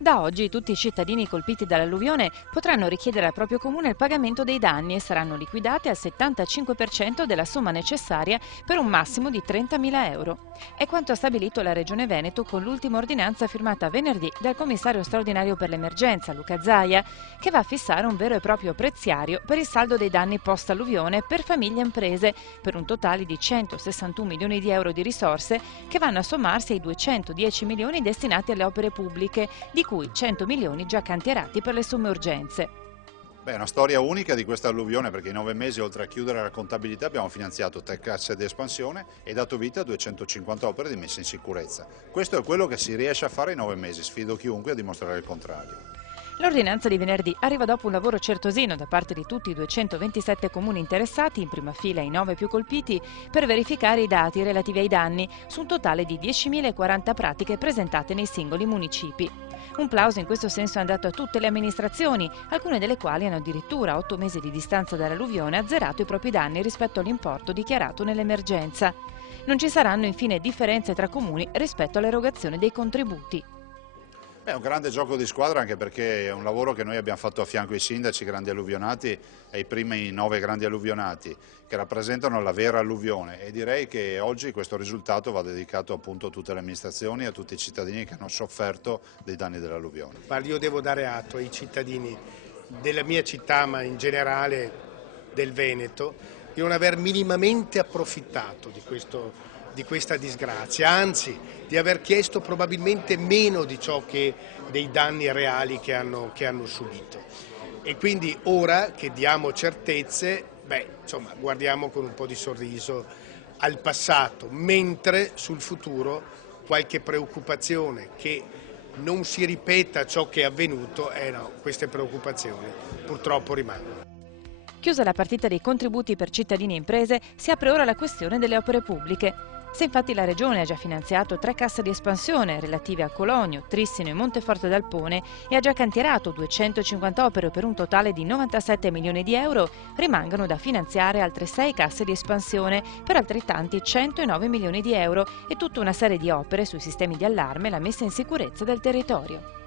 Da oggi tutti i cittadini colpiti dall'alluvione potranno richiedere al proprio comune il pagamento dei danni e saranno liquidati al 75% della somma necessaria per un massimo di 30.000 euro. È quanto ha stabilito la Regione Veneto con l'ultima ordinanza firmata venerdì dal commissario straordinario per l'emergenza, Luca Zaia, che va a fissare un vero e proprio preziario per il saldo dei danni post-alluvione per famiglie e imprese, per un totale di 161 milioni di euro di risorse che vanno a sommarsi ai 210 milioni destinati alle opere pubbliche, di cui 100 milioni già cantierati per le somme urgenze. È una storia unica di questa alluvione, perché in 9 mesi, oltre a chiudere la contabilità, abbiamo finanziato 3 casse di espansione e dato vita a 250 opere di messa in sicurezza. Questo è quello che si riesce a fare in 9 mesi, sfido chiunque a dimostrare il contrario. L'ordinanza di venerdì arriva dopo un lavoro certosino da parte di tutti i 227 comuni interessati, in prima fila i 9 più colpiti, per verificare i dati relativi ai danni su un totale di 10.040 pratiche presentate nei singoli municipi. Un plauso in questo senso è andato a tutte le amministrazioni, alcune delle quali hanno addirittura a 8 mesi di distanza dall'alluvione azzerato i propri danni rispetto all'importo dichiarato nell'emergenza. Non ci saranno infine differenze tra comuni rispetto all'erogazione dei contributi. È un grande gioco di squadra, anche perché è un lavoro che noi abbiamo fatto a fianco ai sindaci grandi alluvionati e ai primi 9 grandi alluvionati che rappresentano la vera alluvione, e direi che oggi questo risultato va dedicato appunto a tutte le amministrazioni e a tutti i cittadini che hanno sofferto dei danni dell'alluvione. Io devo dare atto ai cittadini della mia città, ma in generale del Veneto, di non aver minimamente approfittato di questa disgrazia, anzi di aver chiesto probabilmente meno di ciò che dei danni reali che hanno subito. E quindi ora che diamo certezze, guardiamo con un po' di sorriso al passato, mentre sul futuro qualche preoccupazione che non si ripeta ciò che è avvenuto, queste preoccupazioni purtroppo rimangono. Chiusa la partita dei contributi per cittadini e imprese, si apre ora la questione delle opere pubbliche. Se infatti la Regione ha già finanziato 3 casse di espansione relative a Cologno, Trissino e Monteforte d'Alpone e ha già cantierato 250 opere per un totale di 97 milioni di euro, rimangono da finanziare altre 6 casse di espansione per altrettanti 109 milioni di euro e tutta una serie di opere sui sistemi di allarme e la messa in sicurezza del territorio.